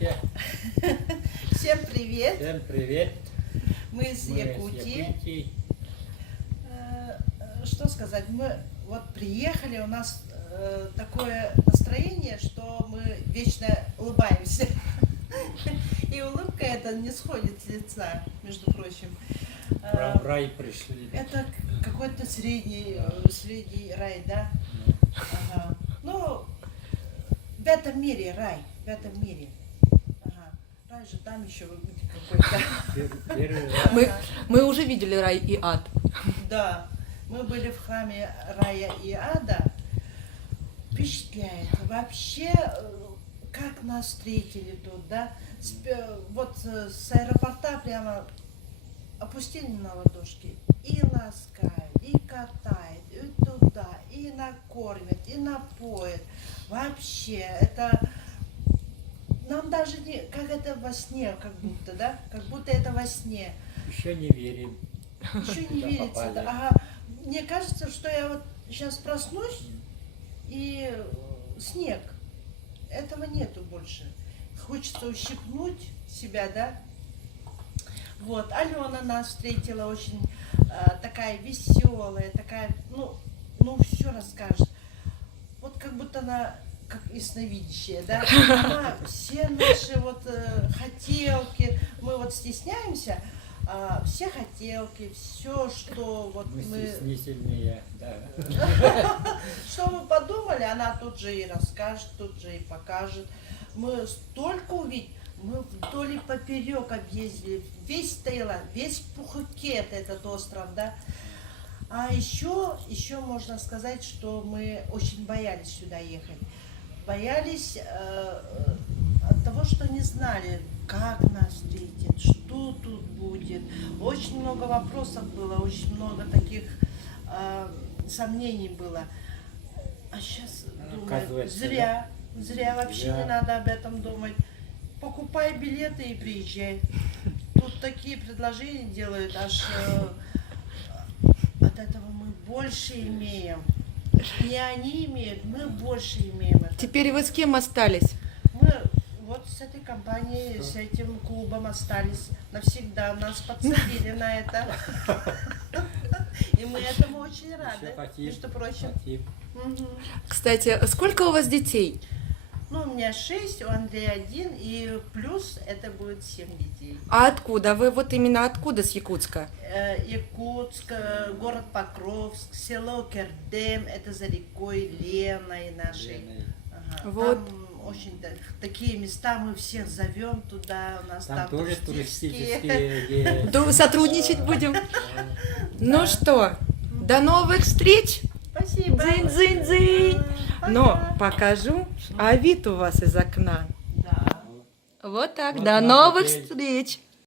Здравствуйте. Всем привет! Всем привет. Мы из Мы Якутии. с Якутии. Что сказать, мы вот приехали, у нас такое настроение, что мы вечно улыбаемся. И улыбка эта не сходит с лица, между прочим. В рай пришли. Это какой-то средний рай, да? Ага. Ну, в этом мире рай, в этом мире. Ага. Рай же там еще какой-то. Первый раз. Мы уже видели рай и ад. Да, мы были в храме рая и ада. Впечатляет. Вообще, как нас встретили тут, да? Вот с аэропорта прямо опустили на ладошки и ласкают, и катают, и туда, и накормят, и напоят. Вообще, это нам даже не, как это во сне, как будто, да? Как будто это во сне. Еще не верим. Еще не Туда верится. попали. Ага. Мне кажется, что я вот сейчас проснусь и снег. Этого нету больше. Хочется ущипнуть себя, да? Вот, Алена нас встретила очень такая веселая, такая, ну все расскажет. Вот как будто она как ясновидящая, да? Она все наши вот хотелки, мы вот стесняемся, все хотелки, все, что вот Мы мы... стеснительные, да. Что мы подумали, она тут же и расскажет, тут же и покажет. Мы столько увидели, мы вдоль и поперек объездили весь Таиланд, весь Пхукет, этот остров, да. А еще можно сказать, что мы очень боялись сюда ехать. Боялись от того, что не знали, как нас встретят, что тут будет. Очень много вопросов было, очень много таких сомнений было. А сейчас думаю, зря вообще Зря. не надо об этом думать. Покупай билеты и приезжай. Тут такие предложения делают, аж от этого мы больше имеем. Не они имеют, мы больше имеем. Теперь вы с кем остались? Мы вот с этой компанией, с этим клубом остались навсегда. Нас подсадили на это. И мы этому очень рады, Еще хотим, между прочим. хотим. Мгм. Кстати, сколько у вас детей? Ну, у меня 6, у Андрея 1, и плюс это будет 7 детей. А откуда? Вы вот именно откуда с Якутска? Якутск, город Покровск, село Кердем, это за рекой Леной нашей. Леной. Ага, Вот. там очень такие места, мы всех зовем туда, у нас Там там тоже туристические. туристические. Сотрудничать будем? Ну что, до новых встреч! Спасибо. Дзынь-дзынь-дзынь! Но Пока. покажу, а вид у вас из окна. Да. Вот так, Вот до наш новых отель. встреч!